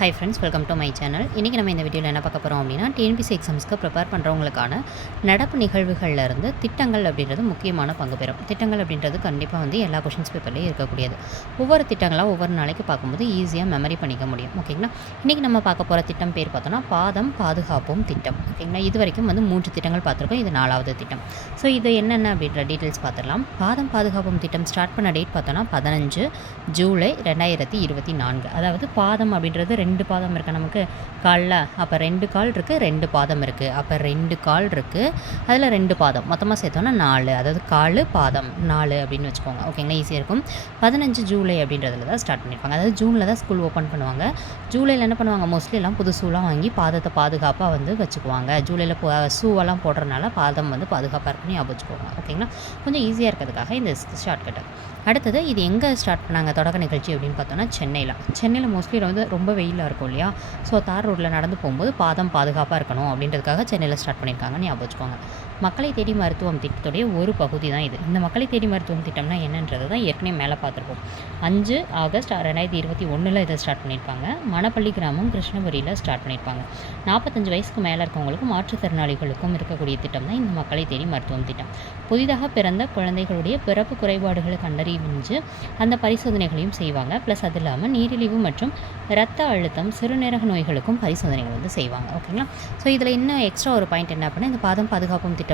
Hi friends, welcome to my channel. இன்றைக்கி நம்ம இந்த வீடியோவில் என்ன பார்க்க போகிறோம் அப்படின்னா, டிஎன்பிஎஸ்சி எக்ஸாம்ஸ்க்கு ப்ரிப்பேர் பண்ணுறவங்களுக்கான நடப்பு நிகழ்வுகளிலிருந்து திட்டங்கள் அப்படின்றது முக்கியமான பங்கு பெறும். திட்டங்கள் அப்படின்றது கண்டிப்பாக எல்லா கொஷின்ஸ் பேப்பர்லேயும் இருக்கக்கூடியது. ஒவ்வொரு திட்டங்களாக ஒவ்வொரு நாளைக்கு பார்க்கும்போது ஈஸியாக மெமரி பண்ணிக்க முடியும். ஓகேங்களா? இன்றைக்கி நம்ம பார்க்க போகிற திட்டம் பேர் பார்த்தோன்னா பாதம் பாதுகாப்போம் திட்டம். ஓகேங்களா? இது வரைக்கும் 3 திட்டங்கள் பார்த்துருக்கோம். இது 4வது திட்டம். ஸோ இது என்னென்ன அப்படின்ற டீட்டெயில்ஸ் பார்த்துடலாம். பாதம் பாதுகாப்போம் திட்டம் ஸ்டார்ட் பண்ண டேட் பார்த்தோன்னா 15 ஜூலை 2024. அதாவது பாதம் அப்படின்றது 2 பாதம் இருக்குது நமக்கு காலில். அப்போ 2 கால் இருக்குது, 2 பாதம் இருக்குது. அப்போ 2 கால் இருக்குது, அதில் 2 பாதம் மொத்தமாக சேர்த்தோன்னா 4. அதாவது கால் பாதம் 4 அப்படின்னு வச்சுக்கோங்க. ஓகேங்களா? ஈஸியாக இருக்கும். 15 ஜூலை அப்படின்றதுல தான் ஸ்டார்ட் பண்ணியிருப்பாங்க. அதாவது ஜூனில் தான் ஸ்கூல் ஓப்பன் பண்ணுவாங்க. ஜூலையில் என்ன பண்ணுவாங்க, மோஸ்ட்லி எல்லாம் புது ஷூலாம் வாங்கி பாதத்தை பாதுகாப்பாக வச்சுக்குவாங்க. ஜூலையில் ஷூவெல்லாம் போடுறதுனால பாதம் பாதுகாப்பாக இருக்குன்னு ஞாபகம் வச்சுக்கோங்க. ஓகேங்களா? கொஞ்சம் ஈஸியாக இருக்கிறதுக்காக இந்த ஷார்ட்கட்டு. அடுத்தது இது எங்கே ஸ்டார்ட் பண்ணாங்க தொடக்க நிகழ்ச்சி அப்படின்னு பார்த்தோன்னா சென்னையில் மோஸ்ட்லி ரொம்ப வெயிலாக இருக்கும் இல்லையா? ஸோ தார் ரோட்டில் நடந்து போகும்போது பாதம் பாதுகாப்பாக இருக்கணும் அப்படின்றதுக்காக சென்னையில் ஸ்டார்ட் பண்ணியிருக்காங்கன்னு ஞாபகம் வச்சுக்கோங்க. மக்களை தேடி மருத்துவம் திட்டத்துடைய ஒரு பகுதி தான் இது. இந்த மக்களை தேடி மருத்துவம் திட்டம்னா என்னன்றது தான் ஏற்கனவே மேலே பார்த்துருப்போம். 5 ஆகஸ்ட் 2021 இதை ஸ்டார்ட் பண்ணியிருப்பாங்க. மணப்பள்ளி கிராமம் கிருஷ்ணகிரியில் ஸ்டார்ட் பண்ணியிருப்பாங்க. 45 வயசுக்கு மேலே இருக்கவங்களுக்கும் மாற்றுத்திறனாளிகளுக்கும் இருக்கக்கூடிய திட்டம் தான் இந்த மக்களை தேடி மருத்துவம் திட்டம். புதிதாக பிறந்த குழந்தைகளுடைய பிறப்பு குறைபாடுகளை கண்டறிஞ்சு அந்த பரிசோதனைகளையும் செய்வாங்க. ப்ளஸ் அது இல்லாமல் நீரிழிவு மற்றும் இரத்த அழுத்தம் சிறுநீரக நோய்களுக்கும் பரிசோதனைகள் செய்வாங்க. ஓகேங்களா? ஸோ இதில் இன்னும் எக்ஸ்ட்ரா ஒரு பாயிண்ட் என்ன அப்படின்னா, இந்த பாதம் பாதுகாப்பும் திட்டமில்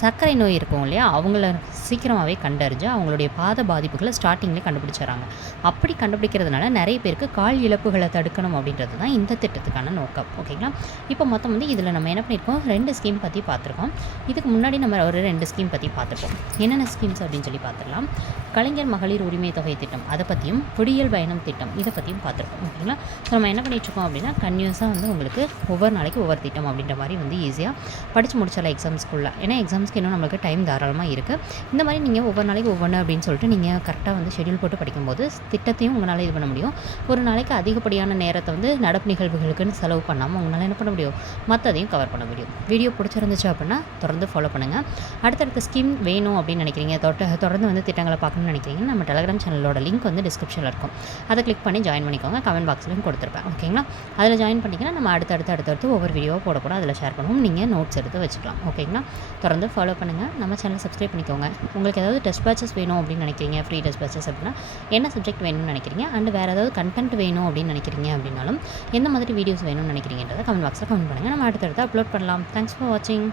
சர்க்கரை நோய் இருக்கும் இல்லையா, அவங்கள சீக்கிரமாகவே கண்டறிஞ்சு அவங்களுடைய பாத பாதிப்புகளை ஸ்டார்டிங்லேயே கண்டுபிடிச்சிடறாங்க. அப்படி கண்டுபிடிக்கிறதுனால நிறைய பேருக்கு கால் இழப்புகளை தடுக்கணும் அப்படின்றது தான் இந்த திட்டத்துக்கான நோக்கம். ஓகேங்களா? இப்போ மொத்தம் இதில் நம்ம என்ன பண்ணியிருக்கோம், 2 ஸ்கீம் பற்றி பார்த்துருக்கோம். இதுக்கு முன்னாடி நம்ம ஒரு 2 ஸ்கீம் பற்றி பார்த்துருப்போம். என்னென்ன ஸ்கீம்ஸ் அப்படின்னு சொல்லி பார்த்துடலாம். கலைஞர் மகளிர் உரிமை தொகை திட்டம், அதை பற்றியும் விடியல் பயணம் திட்டம், இதை பற்றியும் பார்த்துருக்கோம். ஓகேங்களா? ஸோ நம்ம என்ன பண்ணிட்டுருக்கோம் அப்படின்னா, கன்யூஸாக உங்களுக்கு ஒவ்வொரு நாளைக்கு ஒவ்வொரு திட்டம் அப்படின்ற மாதிரி ஈஸியாக படித்து முடிச்சால எக்ஸாம்ஸ்க்குள்ள. ஏன்னா எக்ஸாம்ஸ்க்கு இன்னும் நம்மளுக்கு டைம் தாராளமாக இருக்குது. இந்த மாதிரி நீங்கள் ஒவ்வொரு நாளைக்கு ஒவ்வொன்று அப்படின்னு சொல்லிட்டு நீங்கள் கரெக்டாக ஷெடியூல் போட்டு படிக்கும்போது திட்டத்தையும் உங்களால் இது பண்ண முடியும். ஒரு நாளைக்கு அதிகப்படியான நேரத்தை நடப்பு நிகழ்வுகளுக்குன்னு செலவு பண்ணாமல் உங்களால் என்ன பண்ண முடியும், மற்றதையும் கவர் பண்ண முடியும். வீடியோ பிடிச்சிருந்துச்சு அப்படின்னா தொடர்ந்து ஃபாலோ பண்ணுங்கள். அடுத்தடுத்த ஸ்கீம் வேணும் அப்படின்னு நினைக்கிறீங்க, தொடர்ந்து திட்டங்களை பார்க்கணும்னு நினைக்கிறீங்கன்னா நம்ம டெலிகிராம் சேனலோட லிங்க் டிஸ்கிரிப்ஷனில் இருக்கும். அதை கிளிக் பண்ணி ஜாயின் பண்ணிக்கோங்க. கமெண்ட் பாக்ஸ்லையும் கொடுத்துருப்பேன். ஓகேங்களா? அதில் ஜாயின் பண்ணிங்கன்னா நம்ம அடுத்தடுத்து ஒவ்வொரு வீடியோவாக போட அதில் ஷேர் பண்ணுவோம். நீங்கள் நோட்ஸ் எடுத்து வச்சுக்கலாம். ஓகேங்களா? தொடர்ந்து ஃபாலோ பண்ணுங்கள். நம்ம சேனலை சப்ஸ்கிரைப் பண்ணிக்கோங்க. உங்களுக்கு ஏதாவது டெஸ்ட் பேட்சஸ் வேணும் அப்படின்னு நினைக்கிறீங்க, ஃப்ரீ டெஸ்ட் பேட்சஸ் அப்படின்னா என்ன சப்ஜெக்ட் வேணும்னு நினைக்கிறீங்க, அண்ட் வேறு ஏதாவது கண்டென்ட் வேணும் அப்படின்னு நினைக்கிறீங்க அப்படின்னாலும் எந்த மாதிரி வீடியோஸ் வேணும்னு நினைக்கிறீங்கன்றதை கமெண்ட் பாக்ஸில் கமெண்ட் பண்ணுங்கள். நம்ம அடுத்தடுத்து அப்லோட் பண்ணலாம். தேங்க்ஸ் ஃபார் வாட்சிங்.